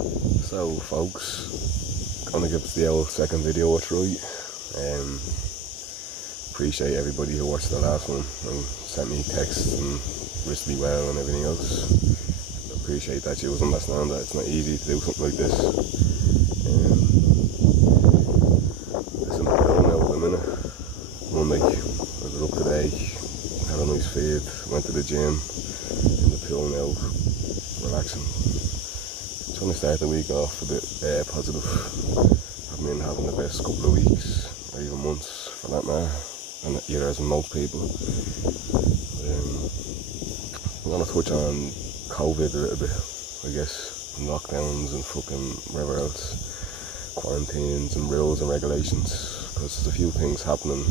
So folks, gonna give us the old second video a try. Appreciate everybody who watched the last one and sent me texts and wished me well and everything else. Appreciate that you understand that it's not easy to do something like this. Listen, I'm going out at the minute. Monday, I got up today, had a nice feed, went to the gym, in the pool now, relaxing. Trying to start the week off a bit positive. I've been having the best couple of weeks, or even months for that matter, and years than most people. I'm going to touch on COVID a little bit, I guess, and lockdowns and fucking whatever else, quarantines and rules and regulations, because there's a few things happening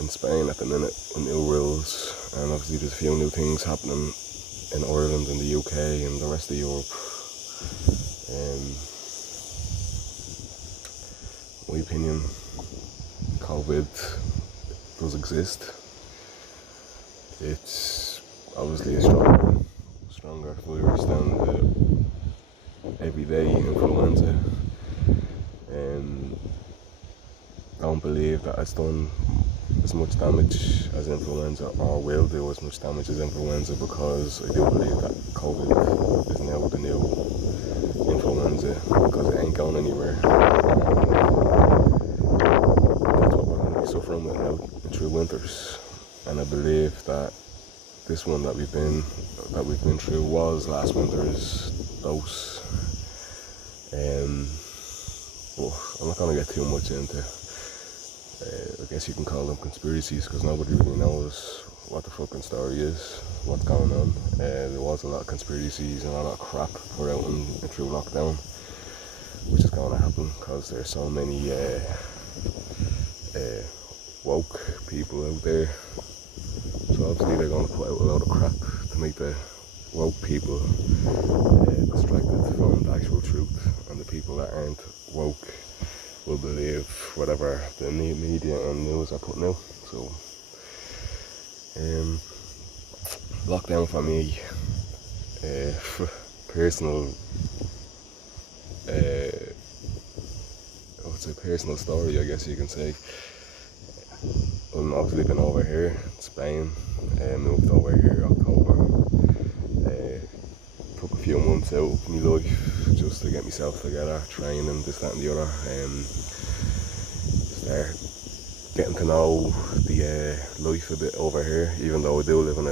in Spain at the minute with new rules, and obviously there's a few new things happening in Ireland and the UK and the rest of Europe. In my opinion, COVID does exist. It's obviously a stronger virus than the everyday influenza. Don't believe that it's done as much damage as influenza, or will do as much damage as influenza, because I do believe that COVID is now the new influenza, because it ain't going anywhere. That's what we're going to be suffering with now through winters, and I believe that this one that we've been through was last winter's dose. But I'm not going to get too much into I guess you can call them conspiracies, because nobody really knows what the fucking story is, what's going on. There was a lot of conspiracies and a lot of crap put out through lockdown, which is going to happen because there's so many woke people out there. So obviously they're going to put out a lot of crap to make the woke people distracted from the actual truth, and the people that aren't woke will believe whatever the media and news are putting out. So lockdown for me, personal personal story, I guess you can say. I'm obviously been over here in Spain, moved over here October, took a few months out of my life just to get myself together, training, this, that and the other, start getting to know the life a bit over here, even though I do live in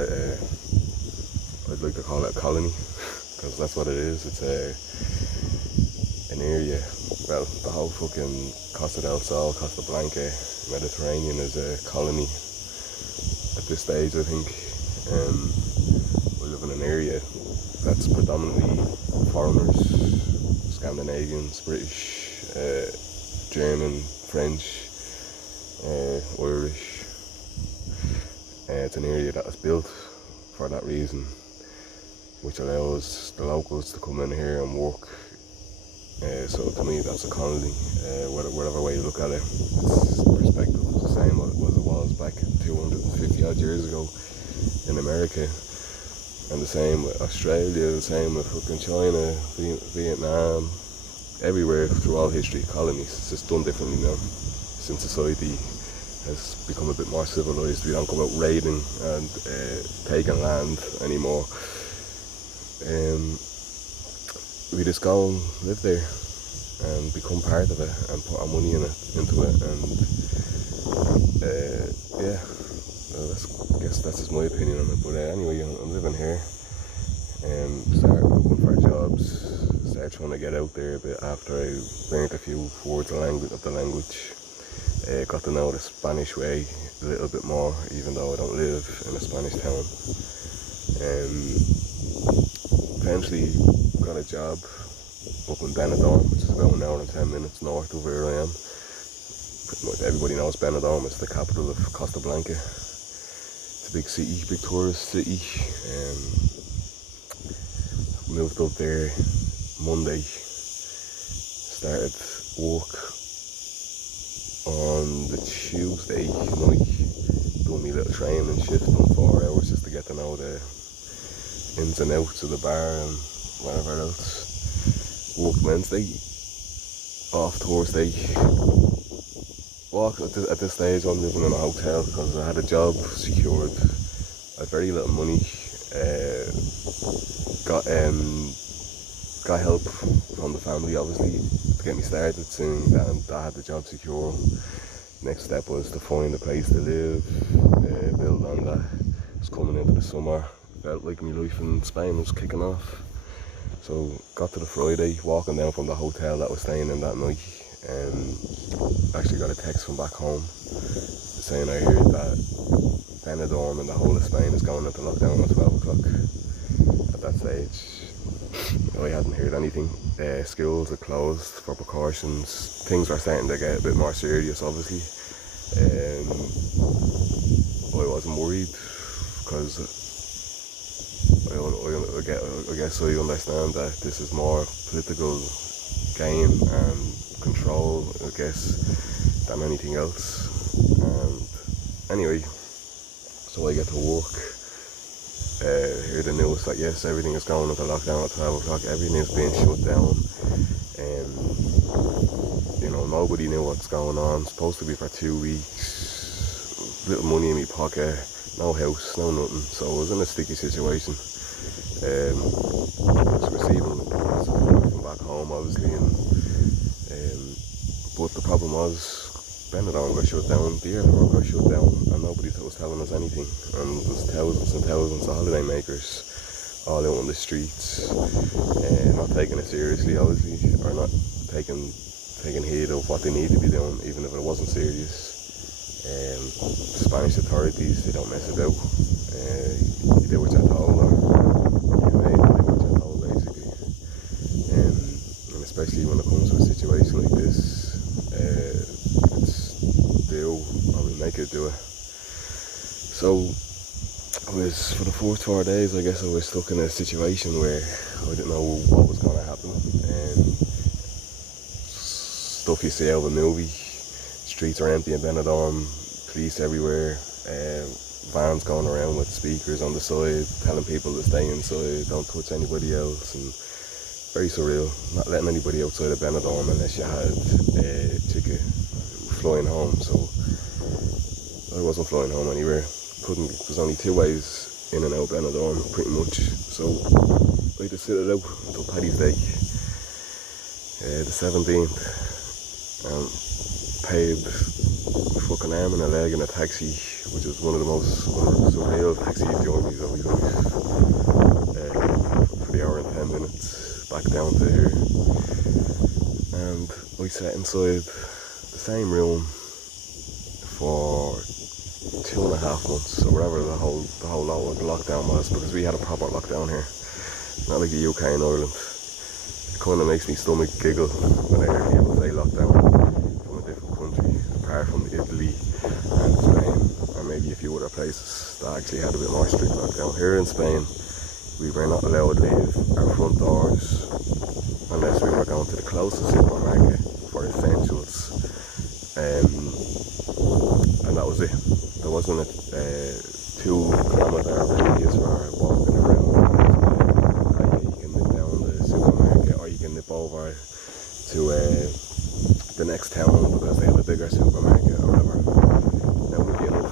I'd like to call it a colony, because that's what it is. It's an area, well, the whole fucking Costa del Sol, Costa Blanca, Mediterranean is a colony at this stage, I think. We live in an area that's predominantly foreigners, Scandinavians, British, German, French, Irish. It's an area that is built for that reason, which allows the locals to come in here and work. So to me, that's a colony, whatever way you look at it. It's perspective. It's the same as it was back 250 odd years ago in America, and the same with Australia, the same with fucking China, Vietnam, everywhere through all history, colonies. It's just done differently now, since society has become a bit more civilized. We don't go out raiding and taking land anymore. We just go and live there and become part of it and put our money into it, and I guess that's just my opinion on it. But anyway, I'm living here and start looking for jobs, start trying to get out there a bit after I learned a few words of the language. Got to know the Spanish way a little bit more, even though I don't live in a Spanish town. Eventually got a job up in Benidorm, which is about an hour and 10 minutes north of where I am. Pretty much everybody knows Benidorm. It's the capital of Costa Blanca. It's a big city, big tourist city. Moved up there Monday, started work on the Tuesday night, doing me little training shift on 4 hours just to get to know the ins and outs of the bar and whatever else. worked Wednesday, off Thursday. Well, at this stage I'm living in a hotel because I had a job secured. I had very little money. Got help from the family, obviously, to get me started soon. And I had the job secure. Next step was to find a place to live, build on that. It's coming into the summer. Felt like my life in Spain was kicking off. So got to the Friday, walking down from the hotel that I was staying in that night, and actually got a text from back home saying I heard that Benidorm and the whole of Spain is going into lockdown at 12 o'clock. At that stage, I hadn't heard anything. Schools had closed for precautions. Things were starting to get a bit more serious, obviously. I wasn't worried because I guess I understand that this is more political game and control, I guess, than anything else. And anyway, so I get to work, hear the news that yes, everything is going into lockdown at 12 o'clock, everything is being shut down, and nobody knew what's going on. Supposed to be for 2 weeks, little money in my pocket, no house, no nothing, so I was in a sticky situation. Just receiving support from back home, obviously, but the problem was Benidorm got shut down, the airport got shut down, and nobody was telling us anything. And there's thousands and thousands of holiday makers all out on the streets, not taking it seriously, obviously, or not taking heed of what they need to be doing, even if it wasn't serious. The Spanish authorities, they don't mess about. You do what you're told, or you're made to do what you're told, basically. And especially when it comes to a situation like this, it's do, or we make it do it. So for the first 4 days, I guess I was stuck in a situation where I didn't know what was going to happen. And stuff you see out of a movie, streets are empty in Benidorm, police everywhere, vans going around with speakers on the side telling people to stay inside, don't touch anybody else, and very surreal, not letting anybody outside of Benidorm unless you had a ticket flying home. So I wasn't flying home anywhere, there's only 2 ways in and out of Benidorm pretty much, so I had to sit it out until Paddy's Day, the 17th, and paid a fucking arm and a leg in a taxi, which was one of the most surreal taxi journeys of my life, for the hour and 10 minutes back down to here. And we sat inside the same room for 2.5 months, so whatever the whole lockdown was, because we had a proper lockdown here, not like the UK and Ireland. It kind of makes me stomach giggle when I hear people say lockdown from a different country, apart from Italy and Spain, or maybe a few other places that actually had a bit more strict lockdown. Here in Spain, we were not allowed to leave our front doors unless we were going to the closest supermarket for essentials, and that was it. There wasn't a 2-kilometre radius for walking around. You can nip down the supermarket, or you can nip over to the next town because they have a bigger supermarket or whatever. Now, lucky enough,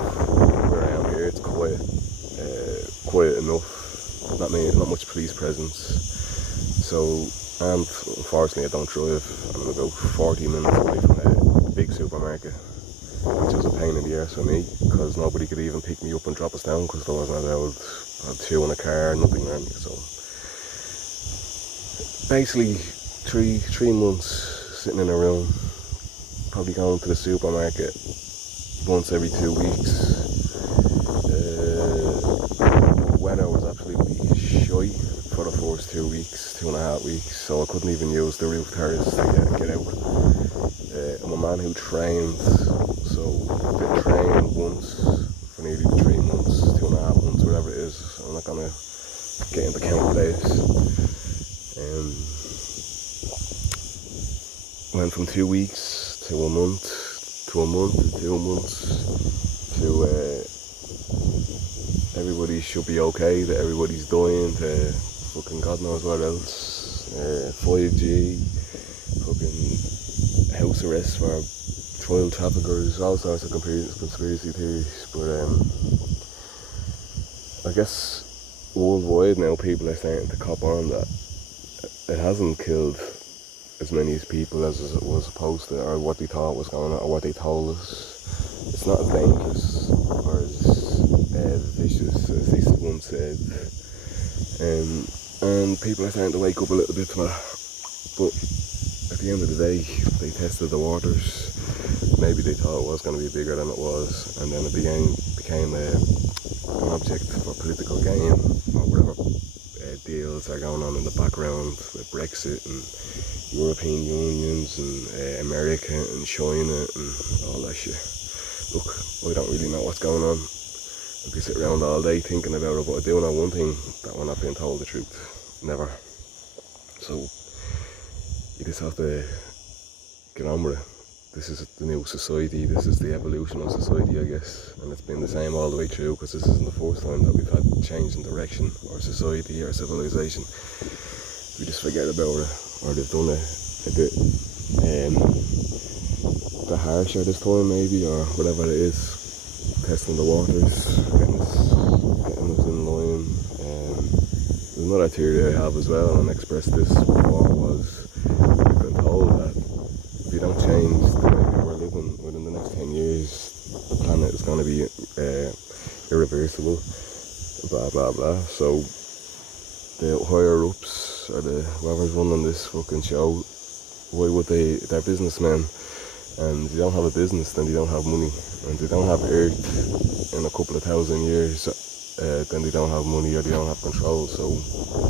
where I am here, it's quiet enough. Not much police presence. So, and unfortunately, I don't drive. I'm about 40 minutes away from a big supermarket, which was a pain in the arse for me, because nobody could even pick me up and drop us down because there wasn't allowed 2 in a car, nothing around me. So basically 3 months sitting in a room, probably going to the supermarket once every 2 weeks. Weather was absolutely shy for the first 2 weeks, 2.5 weeks, so I couldn't even use the roof terrace to get out. I'm a man who trains, so I didn't train once for nearly 3 months, 2.5 months, whatever it is. I'm not gonna get into count days. Went from 2 weeks to a month, to 2 months, to everybody should be okay, that everybody's dying, to fucking God knows what else. 5G, fucking house arrest for child traffickers, all sorts of conspiracy theories. But I guess worldwide now people are starting to cop on that it hasn't killed as many people as it was supposed to, or what they thought was going on, or what they told us. It's not as dangerous or as vicious as they once said. And people are starting to wake up a little bit to that. But at the end of the day, they tested the waters. Maybe they thought it was going to be bigger than it was, and then it became an object for political gain or whatever deals are going on in the background with Brexit and European unions and America and China and all that shit. Look, I don't really know what's going on. I could sit around all day thinking about it, but I do know one thing, that we're not being told the truth. Never. So you just have to get on with it. This is the new society, this is the evolution of society, I guess, and it's been the same all the way through, because this isn't the first time that we've had change in direction, or society, or civilization. We just forget about it, or they've done it a bit harsher this time maybe, or whatever it is, testing the waters, getting us in line. There's another theory I have as well, and I expressed this before, was we've been told that if you don't change the way we're living within the next 10 years, the planet is going to be irreversible, blah blah blah. So the higher ups, or whoever's running this fucking show, why would they're businessmen, and if you don't have a business, then you don't have money, and they don't have Earth in a couple of thousand years, then they don't have money, or they don't have control. So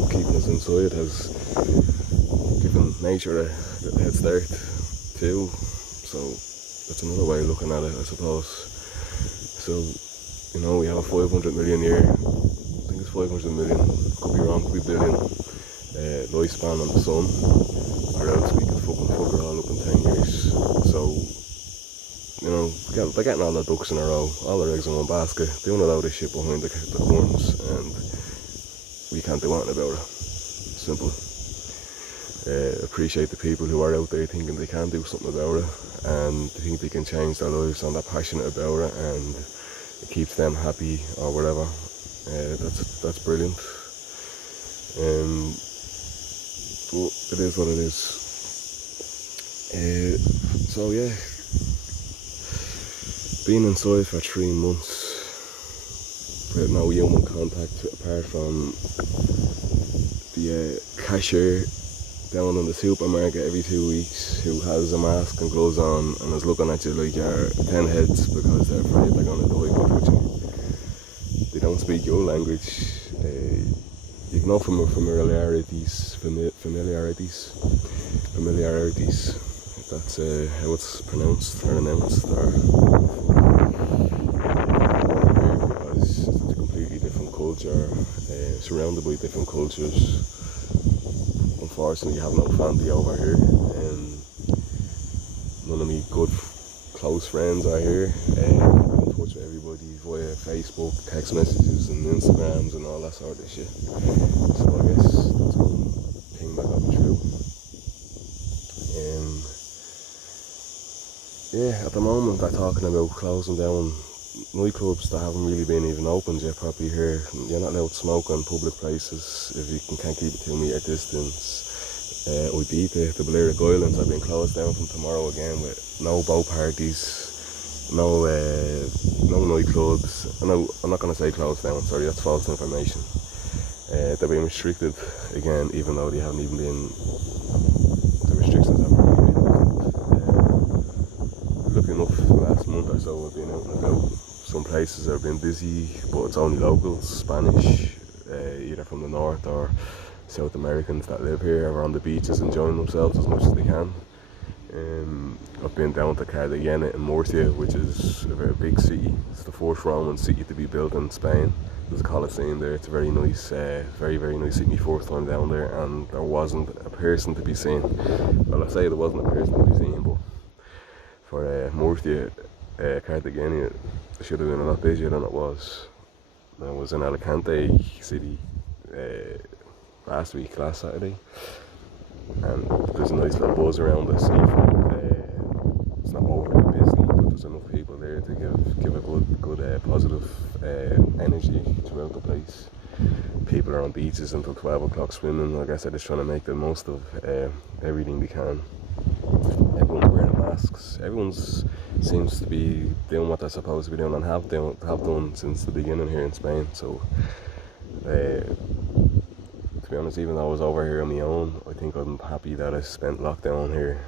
keeping us inside has given nature a head start too. So that's another way of looking at it, I suppose. So, you know, we have a 500 million year, I think it's 500 million, could be wrong, could be billion, lifespan on the sun, or else we could fucking fuck it all up in 10 years. So, you know, they're getting all their ducks in a row, all their eggs in one basket, doing a load of shit behind the corners, and we can't do anything about it. Simple. Appreciate the people who are out there thinking they can do something about it, and think they can change their lives, and they're passionate about it, and it keeps them happy or whatever. That's brilliant. But it is what it is. So yeah, been inside for 3 months with no human contact apart from the cashier down in the supermarket every 2 weeks, who has a mask and gloves on and is looking at you like you're 10 heads because they're afraid they're going to die by touching you. They don't speak your language. You can know from familiarities. That's how it's pronounced or announced, or because it's a completely different culture, surrounded by different cultures. Unfortunately, I have no family over here, and none of me good close friends are here. I'm in touch with everybody via Facebook, text messages and Instagrams and all that sort of shit. So I guess that's one thing that got me through. Yeah, at the moment they're talking about closing down nightclubs that haven't really been even opened yet properly here. You're not allowed to smoke on public places if you can't keep a 2 metre distance. Ibiza, the Balearic Islands have been closed down from tomorrow again, with no boat parties, no nightclubs. No, I'm not going to say closed down, sorry, that's false information. They're being restricted again, even though they haven't even been, the restrictions haven't really been looking up the last month or so. I've been out and about. Some places have been busy, but it's only locals, Spanish, either from the north or South Americans that live here, or on the beaches enjoying themselves as much as they can. I've been down to Cartagena in Murcia, which is a very big city. It's the first Roman city to be built in Spain. There's a Colosseum there. It's a very nice, very nice city. My first time down there, and there wasn't a person to be seen. Well, I say there wasn't a person to be seen, but for Murcia, Cartagena, it should have been a lot busier than it was. I was in Alicante city last Saturday, and there's a nice little buzz around the seafront. It's not overly busy, but there's enough people there to give a good positive energy throughout the place. People are on beaches until 12 o'clock swimming. I guess they're just trying to make the most of everything they can. Everyone's wearing masks. Everyone seems to be doing what they're supposed to be doing and have done since the beginning here in Spain. So, to be honest, even though I was over here on my own, I think I'm happy that I spent lockdown here,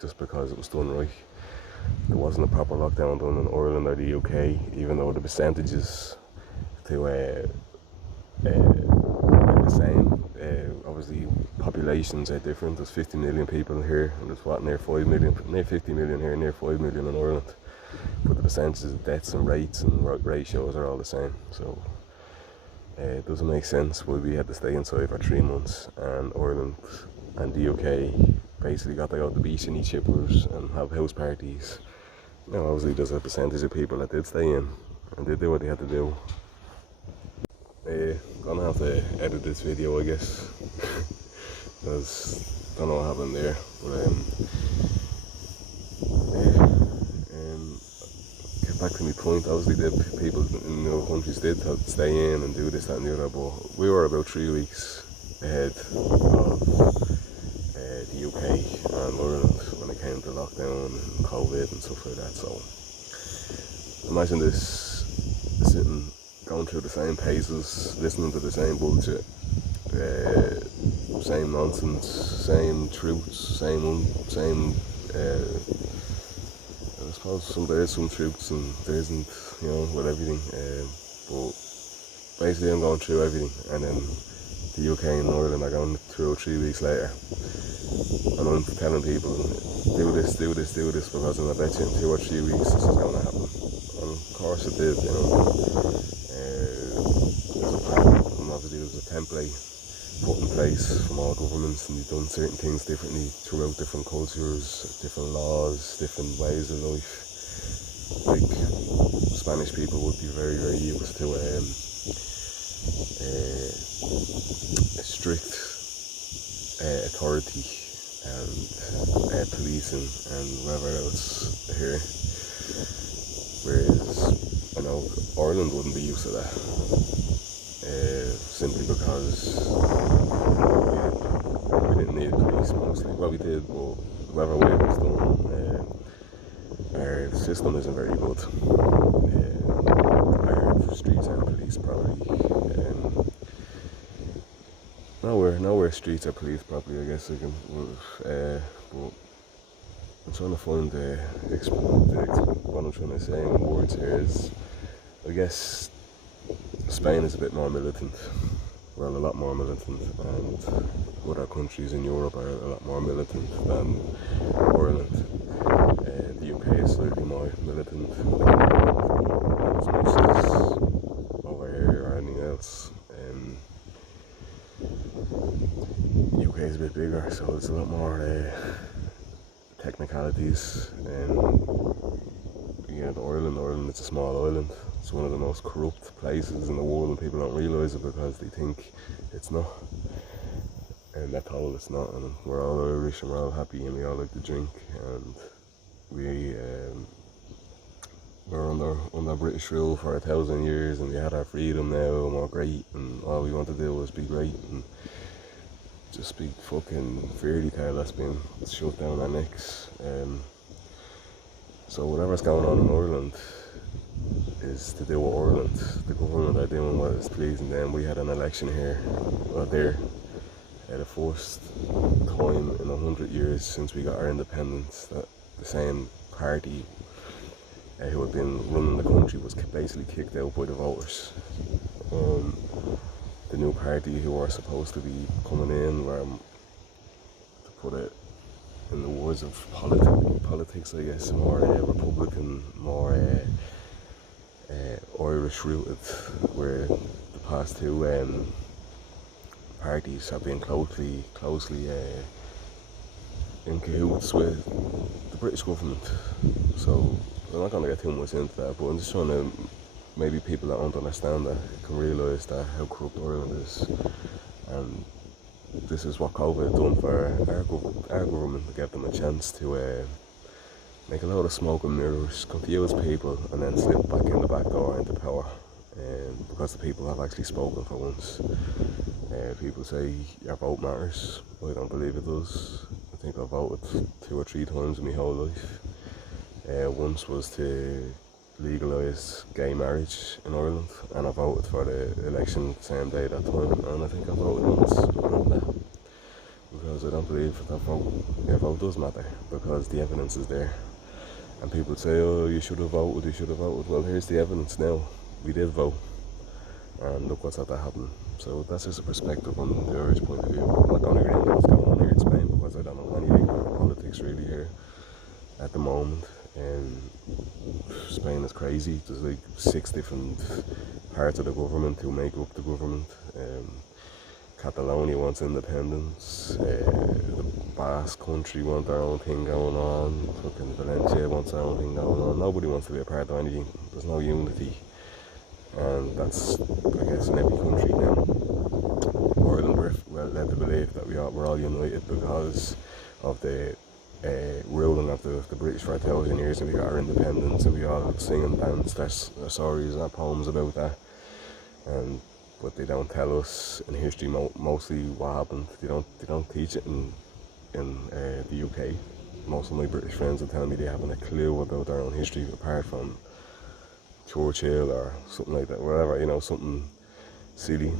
just because it was done right. There wasn't a proper lockdown done in Ireland or the UK, even though the percentages to are the same. Obviously, populations are different. There's 50 million people here, and there's near 5 million, near 50 million here, near 5 million in Ireland. But the percentages of deaths and rates and ratios are all the same. So it doesn't make sense why we had to stay inside for 3 months, and Ireland and the UK basically got to go to the beach and eat chippers and have house parties. Now, obviously, there's a percentage of people that did stay in and did do what they had to do. Gonna have to edit this video, I guess, because I don't know what happened there. But get back to my point. Obviously, the people in the countries did have to stay in and do this, that, and the other. But we were about 3 weeks ahead of the UK and Ireland when it came to lockdown and COVID and stuff like that. So imagine this, sitting, going through the same paces, listening to the same bullshit, same nonsense, same truths, same. I suppose there is some truths and there isn't, with everything. But basically, I'm going through everything, and then the UK and Ireland are going through 3 weeks later, and I'm telling people, do this, because I bet you in 2 or 3 weeks this is going to happen. And of course it did, There's a plan, and obviously there's a template put in place from all governments, and they've done certain things differently throughout different cultures, different laws, different ways of life. Like, Spanish people would be very, very used to a strict authority and policing and whatever else here, whereas I know Ireland wouldn't be used to that, simply because we didn't need police mostly. Well, we did, but whatever way it was done, our system isn't very good. Our streets and police probably. Nowhere streets are policed properly, I guess. But I'm trying to find what I'm trying to say in words here is, I guess Spain is a bit more militant. Well, a lot more militant, and other countries in Europe are a lot more militant than Ireland. The UK is slightly more militant than Ireland, not as much as over here or anything else. UK is a bit bigger, so it's a lot more technicalities. Ireland, it's a small island. It's one of the most corrupt places in the world, and people don't realise it because they think it's not. And they're told it's not, and we're all Irish and we're all happy and we all like to drink, and we're under British rule for 1,000 years, and we had our freedom now, and we're great, and all we want to do is be great and just be fucking fairy tale that's been shoved down our necks. So whatever's going on in Ireland is to do with Ireland. The government are doing what is pleasing them. We had an election here, there, the first time in 100 years since we got our independence that the same party who had been running the country was basically kicked out by the voters. The new party who are supposed to be coming in were, to put it in the words of politics, I guess, more Republican, more Irish rooted, where the past two parties have been closely in cahoots with the British government. So I'm not going to get too much into that, but I'm just trying to, maybe people that don't understand that can realise that how corrupt Ireland is, and this is what COVID done for our government, to give them a chance to make a load of smoke and mirrors, confuse people, and then slip back in the back door into power. Because the people have actually spoken for once. People say your vote matters. I don't believe it does. I think I voted 2 or 3 times in my whole life. Once was to legalise gay marriage in Ireland, and I voted for the election the same day that time, and I think I voted once on that, because I don't believe that your vote does matter, because the evidence is there. And people say, oh, you should have voted. Well, here's the evidence now. We did vote, and look what's happening. So that's just a perspective on the Irish point of view. I'm not going to get into what's going on here in Spain, because I don't know anything about politics really here at the moment. Spain is crazy. There's like 6 different parts of the government who make up the government. Catalonia wants independence. The Basque country want their own thing going on. Fucking Valencia wants their own thing going on. Nobody wants to be a part of anything. There's no unity. And that's, I guess, in every country now. Ireland, we're led to believe that we're all united because of the ruling of the British for 1,000 years, and we got our independence, and we all sing and dance their stories and our poems about that. But they don't tell us in history mostly what happened. They don't teach it in the UK. Most of my British friends will tell me they haven't a clue about their own history apart from Churchill or something like that, whatever, something silly.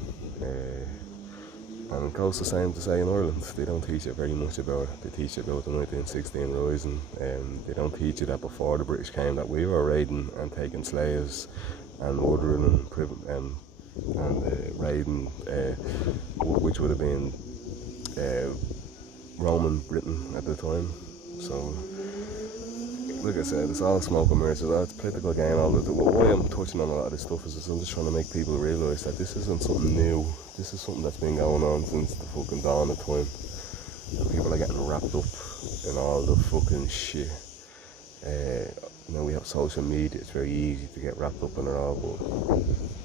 And it goes the same to say in Ireland. They don't teach it very much about it. They teach it about the 1916 Rising. They don't teach you that before the British came, that we were raiding and taking slaves and murdering and raiding, which would have been Roman Britain at the time. So, like I said, it's all smoke and mirrors. It's political game. Why I'm touching on a lot of this stuff is I'm just trying to make people realise that this isn't something new. This is something that's been going on since the fucking dawn of time. And people are getting wrapped up in all the fucking shit. We have social media. It's very easy to get wrapped up in it all.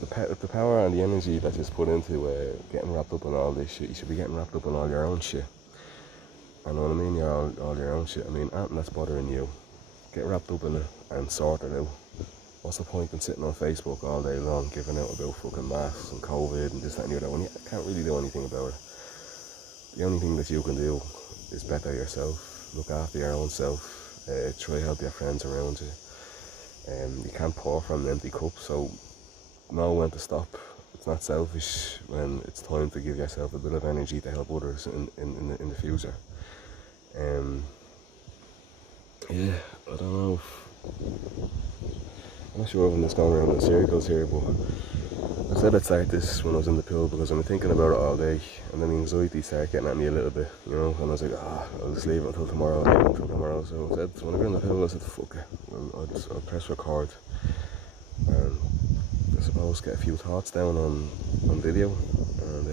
But the power and the energy that is put into getting wrapped up in all this shit, you should be getting wrapped up in all your own shit. I know what I mean? You're all your own shit. I mean, anything that's bothering you, get wrapped up in it and sort it out. What's the point in sitting on Facebook all day long giving out about fucking masks and COVID and this, that and the other when you can't really do anything about it? The only thing that you can do is better yourself, look after your own self, try to help your friends around you. You can't pour from an empty cup, so know when to stop. It's not selfish when it's time to give yourself a bit of energy to help others in the future. Yeah, I don't know. I'm not sure if I'm just going around in circles here, but I said I'd start this when I was in the pool because I've been thinking about it all day, and then the anxiety started getting at me a little bit, and I was like, I'll just leave it until tomorrow, So I said, when I got in the pool, I said, fuck it, I'll press record, and I suppose get a few thoughts down on video, and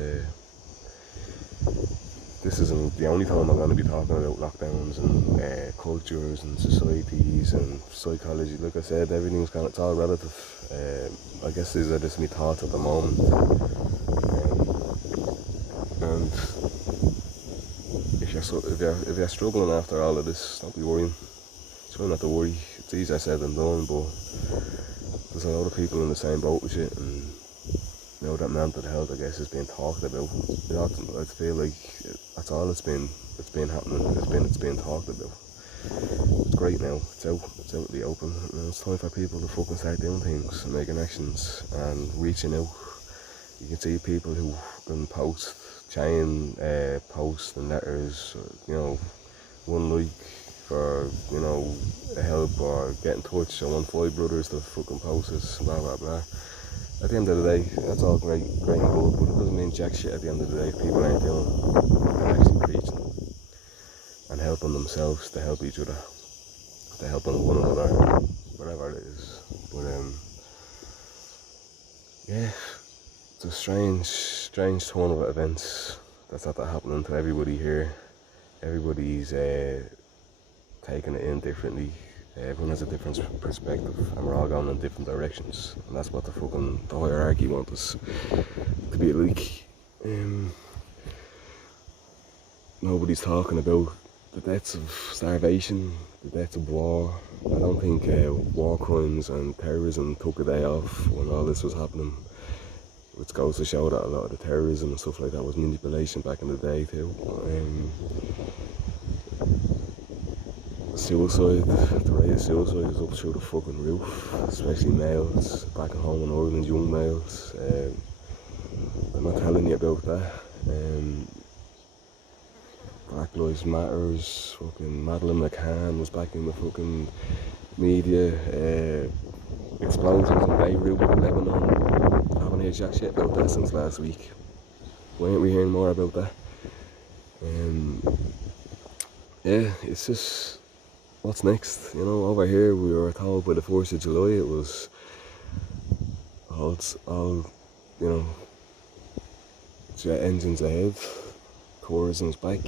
this isn't the only time I'm going to be talking about lockdowns and cultures and societies and psychology. Like I said, it's all relative. I guess these are just my thoughts at the moment. And if you're struggling after all of this, don't be worrying. Try not to worry. It's easier said than done, but there's a lot of people in the same boat with shit, and that mental health, I guess, is being talked about. I feel like that's all it's been happening. It's been talked about. It's great now. It's out in the open. And it's time for people to fucking start doing things and making actions and reaching out. You can see people who can post posts and letters, one like for, a help or get in touch. I want 5 brothers to fucking post this, blah blah blah. At the end of the day, that's all great and good, but it doesn't mean jack shit at the end of the day. People aren't doing, they're actually preaching and helping themselves to help each other, to helping one another, whatever it is. But yeah, it's a strange turn of events that's happening to everybody here. Everybody's taking it in differently. Everyone has a different perspective, and we're all going in different directions, and that's what the hierarchy wants us to be like. nobody's talking about the deaths of starvation, the deaths of war. I don't think war crimes and terrorism took a day off when all this was happening, which goes to show that a lot of the terrorism and stuff like that was manipulation back in the day too. Suicide, the rate of suicide is up through the fucking roof, especially males back at home in Ireland, young males. They're not telling you about that. Black Lives Matters, fucking Madeleine McCann was back in the fucking media. Explosions in Beirut, Lebanon. Haven't heard jack shit about that since last week. Why aren't we hearing more about that? Yeah, it's just, what's next? You know, over here we were told by the 4th of July it was all you know, jet engines ahead, tourism's back,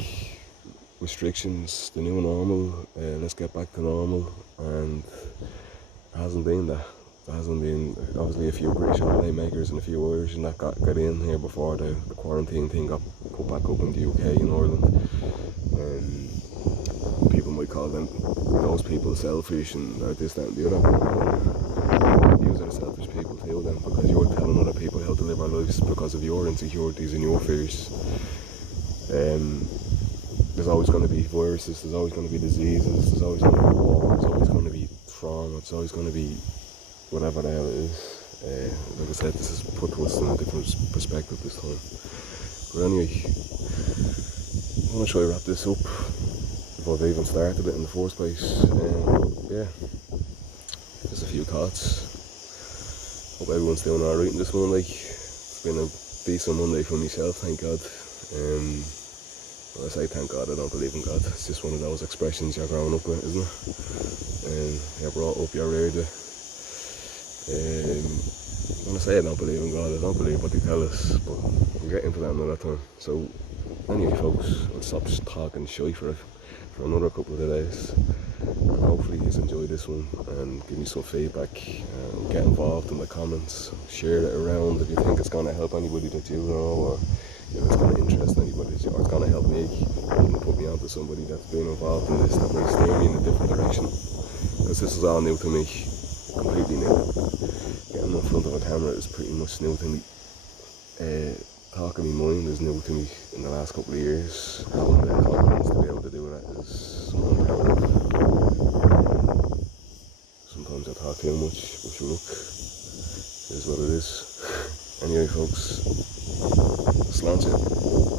restrictions, the new normal, let's get back to normal, and it hasn't been that. There hasn't been, obviously a few British holiday makers and a few Irish and that got in here before the quarantine thing got put back up in the UK and Ireland. People might call those people selfish and this, that and the other. These are selfish people too then, because you're telling other people how to live our lives because of your insecurities and your fears. There's always going to be viruses, there's always going to be diseases, there's always going to be war, there's always going to be trauma, there's always going to be whatever the hell it is. Like I said, this is put to us in a different perspective this time. But anyway, I want to try to wrap this up before I even started it in the first place. Yeah, just a few thoughts. Hope everyone's doing alright in this one. Like, it's been a decent Monday for myself, thank God. When I say thank God, I don't believe in God. It's just one of those expressions you're growing up with, isn't it? You're brought up, you're reared. When I say I don't believe in God, I don't believe what they tell us, but we'll get into that another time. So anyway folks, I'll stop just talking shy for another couple of days, and hopefully you enjoy this one and give me some feedback, get involved in the comments, share it around if you think it's going to help anybody that you know, or if it's going to interest anybody, or it's going to help me, you can put me onto somebody that's been involved in this that might steer me in a different direction, because this is all new to me, completely new. Getting in front of a camera is pretty much new to me. Talking my mind is new to me in the last couple of years. Having the confidence to be able to do that is something I'm proud of. Sometimes I talk too much, but sure, look, it is what it is. Anyway folks, sláinte.